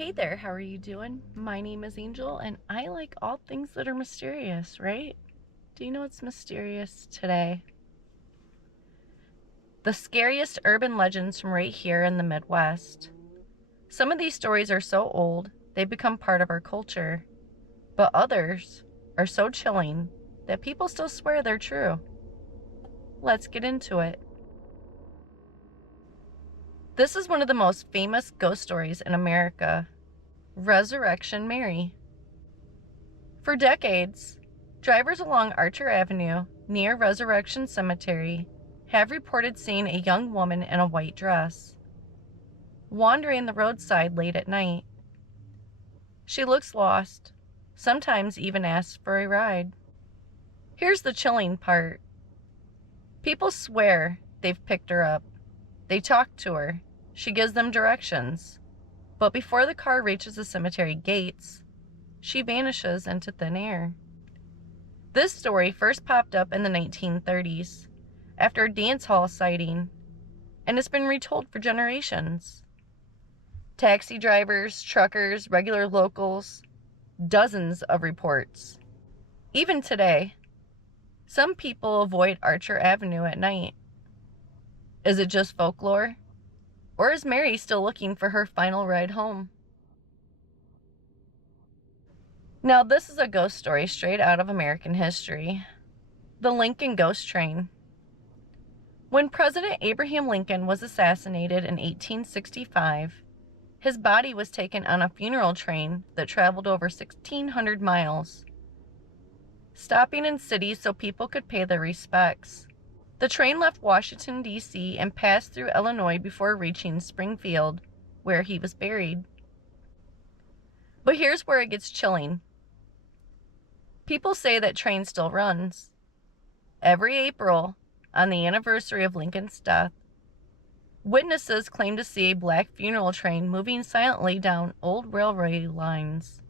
Hey there, how are you doing? My name is Angel, and I like all things that are mysterious, right? Do you know what's mysterious today? The scariest urban legends from right here in the Midwest. Some of these stories are so old, they've become part of our culture, but others are so chilling that people still swear they're true. Let's get into it. This is one of the most famous ghost stories in America, Resurrection Mary. For decades, drivers along Archer Avenue near Resurrection Cemetery have reported seeing a young woman in a white dress wandering the roadside late at night. She looks lost, sometimes even asks for a ride. Here's the chilling part. People swear they've picked her up. They talk to her. She gives them directions. But before the car reaches the cemetery gates, she vanishes into thin air. This story first popped up in the 1930s after a dance hall sighting, and it's been retold for generations. Taxi drivers, truckers, regular locals, dozens of reports. Even today, some people avoid Archer Avenue at night. Is it just folklore? Or is Mary still looking for her final ride home? Now, this is a ghost story straight out of American history. The Lincoln Ghost Train. When President Abraham Lincoln was assassinated in 1865, his body was taken on a funeral train that traveled over 1,600 miles, stopping in cities so people could pay their respects. The train left Washington, D.C. and passed through Illinois before reaching Springfield, where he was buried. But here's where it gets chilling. People say that train still runs. Every April, on the anniversary of Lincoln's death, witnesses claim to see a black funeral train moving silently down old railway lines.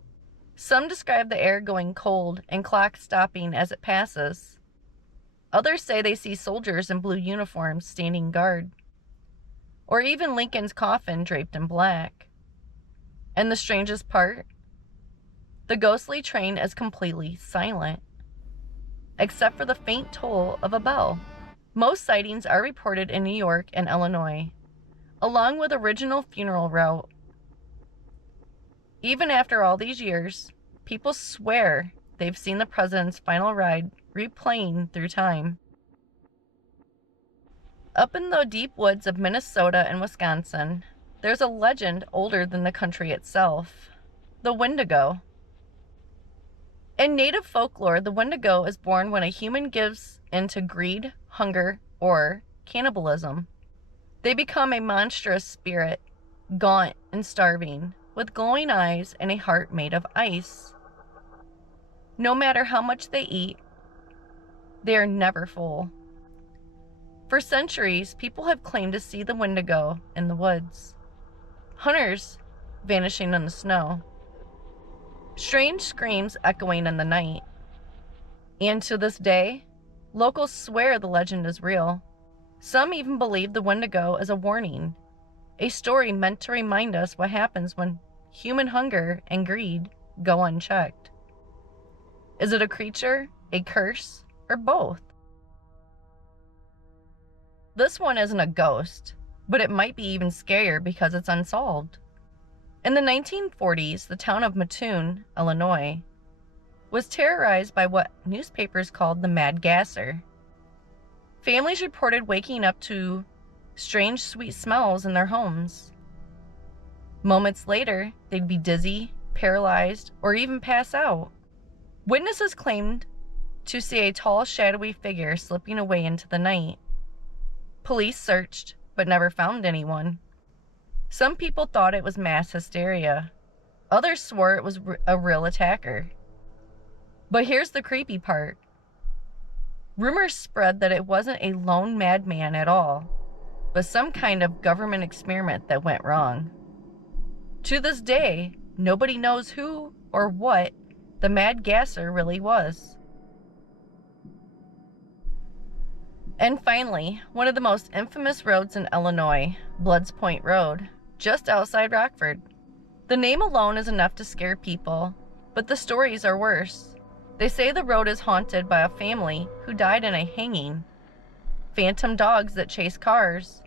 Some describe the air going cold and clocks stopping as it passes. Others say they see soldiers in blue uniforms standing guard, or even Lincoln's coffin draped in black. And the strangest part? The ghostly train is completely silent, except for the faint toll of a bell. Most sightings are reported in New York and Illinois, along with original funeral route. Even after all these years, people swear they've seen the president's final ride replaying through time. Up in the deep woods of Minnesota and Wisconsin, there's a legend older than the country itself, the Wendigo. In native folklore, the Wendigo is born when a human gives in to greed, hunger, or cannibalism. They become a monstrous spirit, gaunt and starving, with glowing eyes and a heart made of ice. No matter how much they eat, they are never full. For centuries, people have claimed to see the Wendigo in the woods. Hunters vanishing in the snow. Strange screams echoing in the night. And to this day, locals swear the legend is real. Some even believe the Wendigo is a warning, a story meant to remind us what happens when human hunger and greed go unchecked. Is it a creature, a curse, or both? This one isn't a ghost, but it might be even scarier because it's unsolved. In the 1940s, the town of Mattoon, Illinois, was terrorized by what newspapers called the Mad Gasser. Families reported waking up to strange sweet smells in their homes. Moments later, they'd be dizzy, paralyzed, or even pass out. Witnesses claimed to see a tall, shadowy figure slipping away into the night. Police searched, but never found anyone. Some people thought it was mass hysteria. Others swore it was a real attacker. But here's the creepy part. Rumors spread that it wasn't a lone madman at all, but some kind of government experiment that went wrong. To this day, nobody knows who or what the Mad Gasser really was. And finally, one of the most infamous roads in Illinois, Bloods Point Road, just outside Rockford. The name alone is enough to scare people, but the stories are worse. They say the road is haunted by a family who died in a hanging, phantom dogs that chase cars,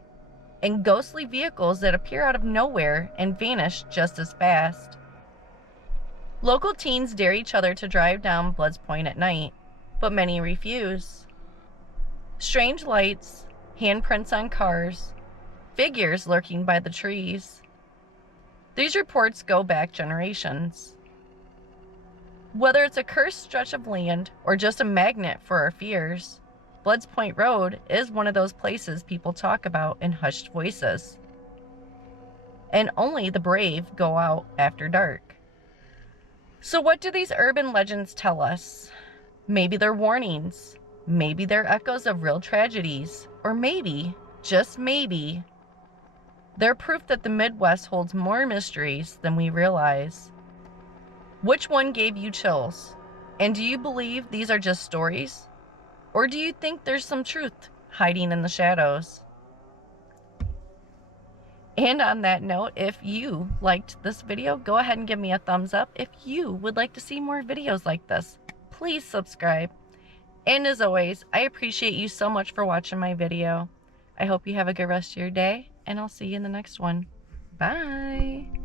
and ghostly vehicles that appear out of nowhere and vanish just as fast. Local teens dare each other to drive down Bloods Point at night, but many refuse. Strange lights, handprints on cars, figures lurking by the trees. These reports go back generations. Whether it's a cursed stretch of land or just a magnet for our fears, Bloods Point Road is one of those places people talk about in hushed voices. And only the brave go out after dark. So what do these urban legends tell us? Maybe they're warnings. Maybe they're echoes of real tragedies. Or maybe, just maybe, they're proof that the Midwest holds more mysteries than we realize. Which one gave you chills? And do you believe these are just stories? Or do you think there's some truth hiding in the shadows? And on that note, if you liked this video, go ahead and give me a thumbs up. If you would like to see more videos like this, please subscribe. And as always, I appreciate you so much for watching my video. I hope you have a good rest of your day, and I'll see you in the next one. Bye!